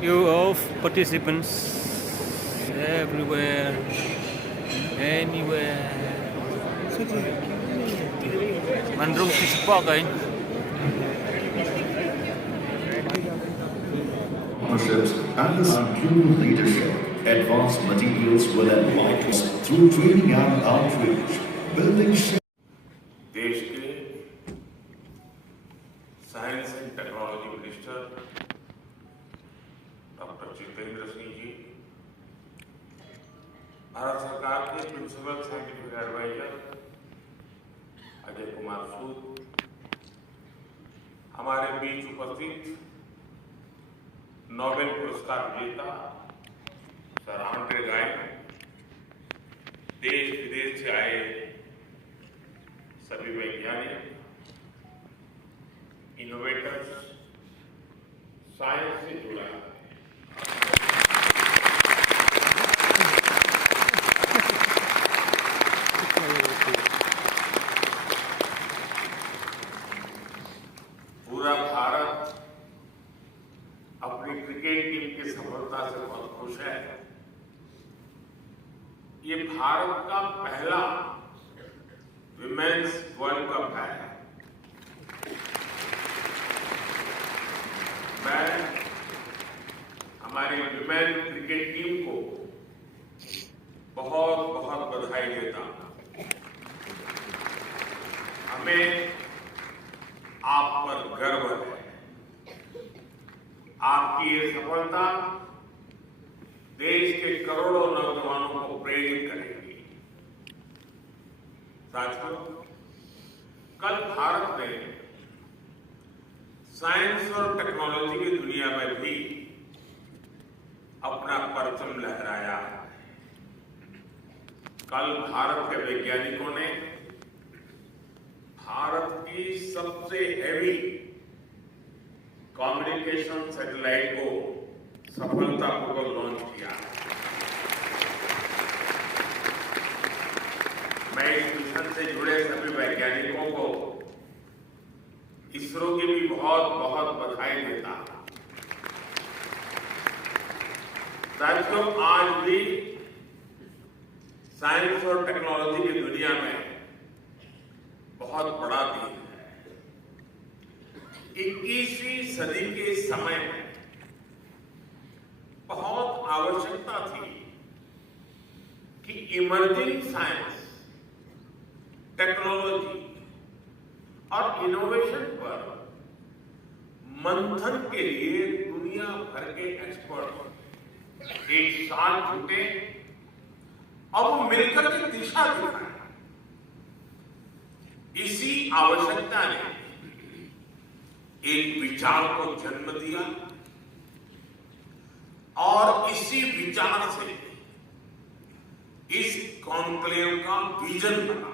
You of participants everywhere, anywhere. Mandrung si support kayo. Partnerships and this new leadership, advanced materials will enlighten us through training and outreach, building देश के science and technology minister doctor Jitendra Singh ji, Bharat सरकार के principal scientific adviser Ajay Kumar Sood, हमारे बीच उपस्थित Nobel पुरस्कार विजेता sir Andre गाय, देश विदेश से आए सभी वैज्ञानिक, इनोवेटर्स, साइंस से जुड़ा पूरा भारत अपनी क्रिकेट टीम की सफलता से बहुत खुश है। ये भारत का पहला विमेन्स वर्ल्ड कप है। मैं हमारी विमेन क्रिकेट टीम को बहुत बहुत बधाई देता हूं। हमें आप पर गर्व है। आपकी ये सफलता देश के करोड़ों नौजवानों को प्रेरित करेगी। साथियों, कल भारत ने साइंस और टेक्नोलॉजी की दुनिया में भी अपना परचम लहराया है। कल भारत के वैज्ञानिकों ने भारत की सबसे हैवी कम्युनिकेशन सैटेलाइट को सफलतापूर्वक लॉन्च किया। मैं इस मिशन से जुड़े सभी वैज्ञानिकों को, इसरो की भी बहुत बहुत बधाई देता हूं। साथियों, आज भी साइंस और टेक्नोलॉजी की दुनिया में बहुत बड़ा दिन है। 21वीं सदी के समय में बहुत आवश्यकता थी कि इमर्जिंग साइंस, टेक्नोलॉजी और इनोवेशन पर मंथन के लिए दुनिया भर के एक्सपर्ट एक साथ जुटे और वो मिलकर के दिशा दिखाए। इसी आवश्यकता ने एक विचार को जन्म दिया और इसी विचार से इस कॉन्क्लेव का विजन बना।